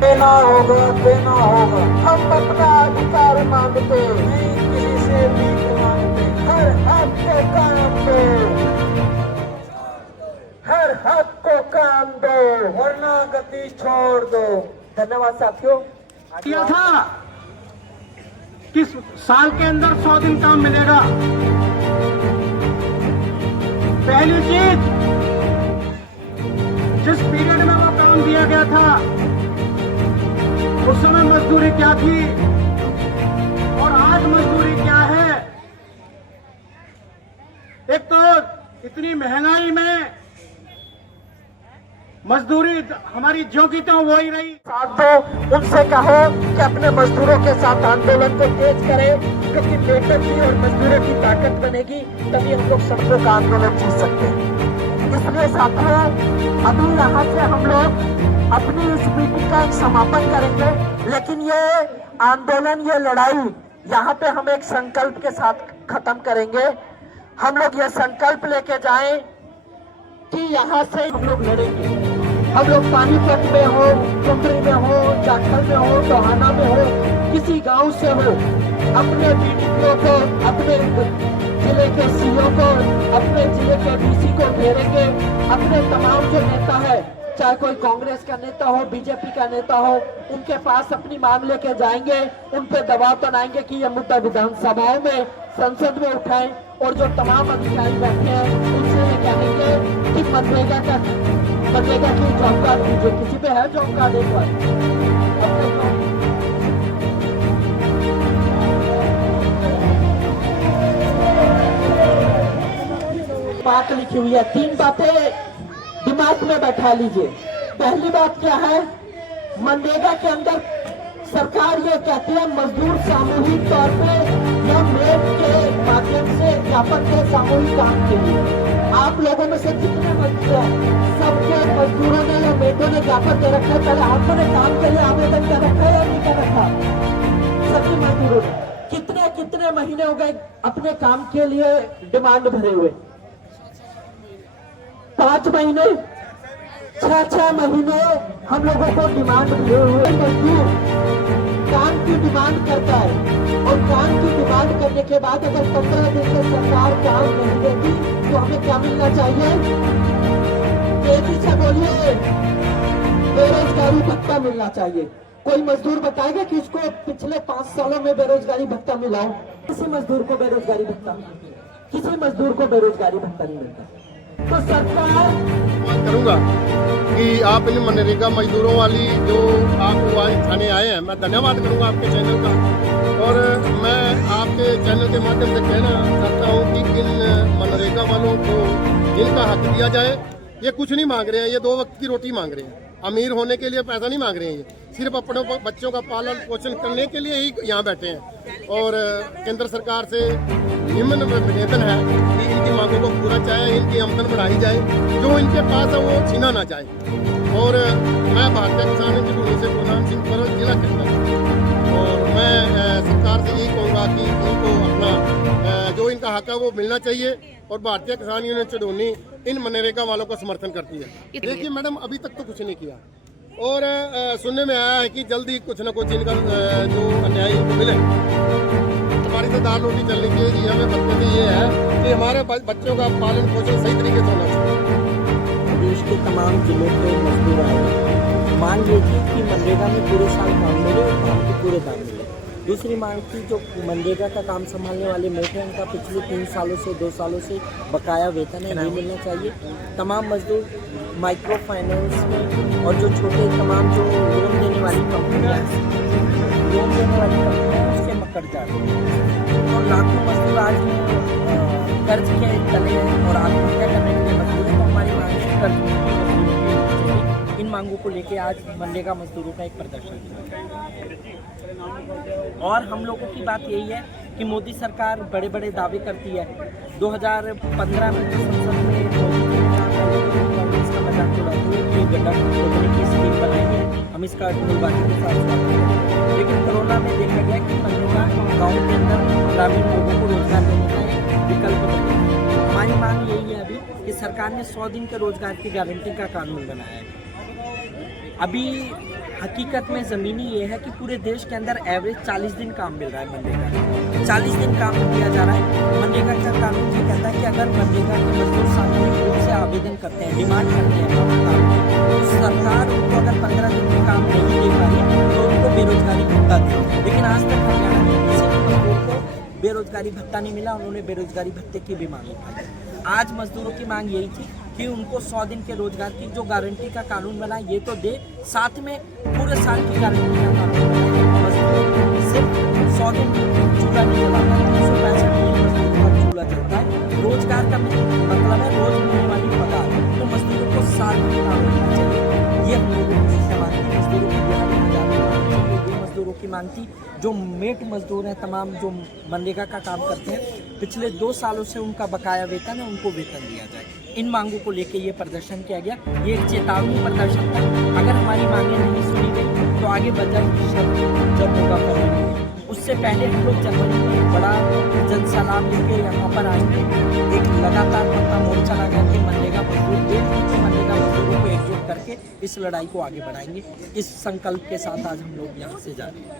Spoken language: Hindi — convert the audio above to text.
देना होगा, देना होगा। हम अपना अधिकार मांगते नहीं, किसी से भीख मांगते। हर हक को काम दो, हर हक को काम दो, वरना गति छोड़ दो। धन्यवाद साथियों। किया था कि साल के अंदर 100 दिन काम मिलेगा। पहली चीज, जिस पीरियड में वो काम दिया गया था उस समय मजदूरी क्या थी और आज मजदूरी क्या है। एक तो इतनी महंगाई में मजदूरी हमारी ज्यों की त्यों वो ही रही। साथ दो, उनसे कहो कि अपने मजदूरों के साथ आंदोलन को तेज करें, क्योंकि लेबर की और मजदूरों की ताकत बनेगी, तभी हम लोग सड़कों का आंदोलन जीत सकते हैं। इसलिए साथियों, अभी यहाँ से हम लोग अपनी इस मीटिंग का एक समापन करेंगे, लेकिन ये आंदोलन, ये लड़ाई यहाँ पे हम एक संकल्प के साथ खत्म करेंगे। हम लोग ये संकल्प लेके जाएं कि यहाँ से हम लोग लड़ेंगे। हम लोग पानीपत में हो, कुंडरी में हो, जाखल में हो, टोहाना में हो, किसी गांव से हो, अपने बीडीपीओ को, अपने जिले के सीओ को, अपने जिले के डीसी को घेरेंगे। अपने तमाम जो नेता है, चाहे कोई कांग्रेस का नेता हो, बीजेपी का नेता हो, उनके पास अपनी मांग लेके जाएंगे, उन पे दबाव बनाएंगे कि ये मुद्दा विधानसभाओं में, संसद में उठाएं। और जो तमाम अधिकारी बैठे हैं उनसे ये कहेंगे कि मनरेगा की जॉब कार्ड दीजिए। किसी पे है जॉब कार्ड? एक बार बात लिखी हुई है, 3 बातें दिमाग में बैठा लीजिए। पहली बात क्या है, मनरेगा के अंदर सरकार ये कहती है मजदूर सामूहिक तौर पे या मेल के माध्यम से ज्ञापन के सामूहिक काम के लिए। आप लोगों में से कितने मजदूर हैं? सबके मजदूरों ने या मेटों ने ज्ञापन दे रखा है? पहले आपको ने काम के लिए आवेदन कर रखा है या नहीं कर रखा? सभी मजदूरों ने कितने कितने महीने हो गए अपने काम के लिए डिमांड भरे हुए? 5 महीने, 6 महीने हम लोगों को डिमांड भरे हुए। मजदूर काम की डिमांड करता है और काम की डिमांड करने के बाद अगर 15 दिन से सरकार काम नहीं देती तो हमें क्या मिलना चाहिए? तेजी से बोलिए, बेरोजगारी भत्ता मिलना चाहिए। कोई मजदूर बताएगा कि इसको पिछले 5 सालों में बेरोजगारी भत्ता मिला हो? किसी मजदूर को बेरोजगारी भत्ता, किसी मजदूर को बेरोजगारी भत्ता नहीं मिलता। तो सरकार करूंगा कि आप इन मनरेगा मजदूरों वाली जो आप आज थाने आए हैं, मैं धन्यवाद करूंगा आपके चैनल का। और मैं आपके चैनल के माध्यम से कहना चाहता हूं कि इन मनरेगा वालों को जिनका हक दिया जाए, ये कुछ नहीं मांग रहे हैं, ये 2 वक्त की रोटी मांग रहे हैं। अमीर होने के लिए पैसा नहीं मांग रहे हैं, ये सिर्फ अपने बच्चों का पालन पोषण करने के लिए ही यहाँ बैठे हैं। और केंद्र सरकार से निम्न निवेदन है कि इनकी मांगों को पूरा चाहे, इनकी आमदन बढ़ाई जाए, जो इनके पास है वो छीना ना जाए। और मैं भारतीय किसान यूनियन से प्रधान सिंह पर जिला कहता हूँ, और मैं सरकार से यही कहूँगा कि इनको अपना जो इनका हक है वो मिलना चाहिए। और भारतीय किसान यूनियन चंदौली इन मनरेगा वालों का समर्थन करती है। देखिए मैडम, अभी तक तो कुछ नहीं किया और सुनने में आया है कि जल्दी कुछ न कुछ इनका जो अन्याय इनको मिले। हमारी तो दाल रोटी चलनी चाहिए, हमें भत्ते से ये है कि हमारे बच्चों का पालन पोषण सही तरीके से होना चाहिए। प्रदेश के तमाम जिलों के मजदूर आए, मांग ये थी कि मनरेगा में पूरे साल काम मिले और काम के पूरे दाम मिले। दूसरी मांग थी जो मनरेगा का काम संभालने वाले मेट हैं, उनका पिछले 3 सालों से 2 सालों से बकाया वेतन है, नहीं मिलना चाहिए। तमाम मजदूर माइक्रो फाइनेंस में और जो छोटे तमाम जो लोन देने वाली कंपनियाँ उसके मकड़ जाते हैं और लाखों मजदूर आज कर्ज के तले हैं और आत्महत्या करने के लिए मजबूर हैं। तो हमारी मांग है कर्ज मुक्ति मजदूरों की। इन मांगों को लेके आज मनरेगा मजदूरों का एक प्रदर्शन किया। और हम लोगों की बात यही है कि मोदी सरकार बड़े बड़े दावे करती है। 2015 में संसद में मोदी कांग्रेस का मजाक उड़ाते हुए कि गड्ढा खोदने की स्कीम बनाई है, हम इसका ढोलबाजी के साथ स्वागत करते हैं। लेकिन कोरोना में देखा गया कि मनरेगा गाँव के अंदर ग्रामीण लोगों को रोजगार देने का एक विकल्प बना है। हमारी मांग यही है अभी कि सरकार ने 100 दिन के रोजगार की गारंटी का कानून बनाया है। अभी हकीकत में ज़मीनी ये है कि पूरे देश के अंदर एवरेज 40 दिन काम मिल रहा है मनरेगा का। 40 दिन काम दिया जा रहा है। मनरेगा का कानून ये कहता है कि अगर मनरेगा के मजदूर सामूहिक रूप से आवेदन करते हैं, डिमांड करते हैं काम की, तो सरकार उनको अगर 15 दिन में काम नहीं दे पा रही तो उनको बेरोजगारी भत्ता दे। लेकिन आज तक हरियाणा में किसी भी मजदूर को बेरोजगारी भत्ता नहीं मिला। उन्होंने बेरोजगारी भत्ते की भी मांग उठाई। आज मजदूरों की मांग यही थी कि उनको 100 दिन के रोजगार की जो गारंटी का कानून बना ये तो दे, साथ में पूरे साल की गारंटी का कानून बनाए। मजदूर सिर्फ 100 दिन चूल्हा नहीं जलाता, 365 दिन मजदूर का चूल्हा जलता है। रोजगार का मतलब है रोज मिलने वाली पगार, तो मजदूरों को साल में काम करना चाहिए। ये हम लोगों की मांग थी। मजदूरों की मजदूरों की मांग थी। जो मेट मजदूर हैं तमाम जो मनरेगा का काम करते हैं, पिछले 2 सालों से उनका बकाया वेतन है, उनको वेतन दिया जाए। इन मांगों को लेके ये प्रदर्शन किया गया। ये एक चेतावनी प्रदर्शन था। अगर हमारी मांगें नहीं सुनी गई तो आगे बजट जब होगा फरवरी में, उससे पहले हम लोग जनवरी में बड़ा जनसलाम लेके यहाँ पर आएंगे। एक लगातार पक्का मोर्चा लगा के मनरेगा मजदूर मनरेगा मजदूरों को एकजुट करके इस लड़ाई को आगे बढ़ाएंगे। इस संकल्प के साथ आज हम लोग यहाँ से जा रहे हैं।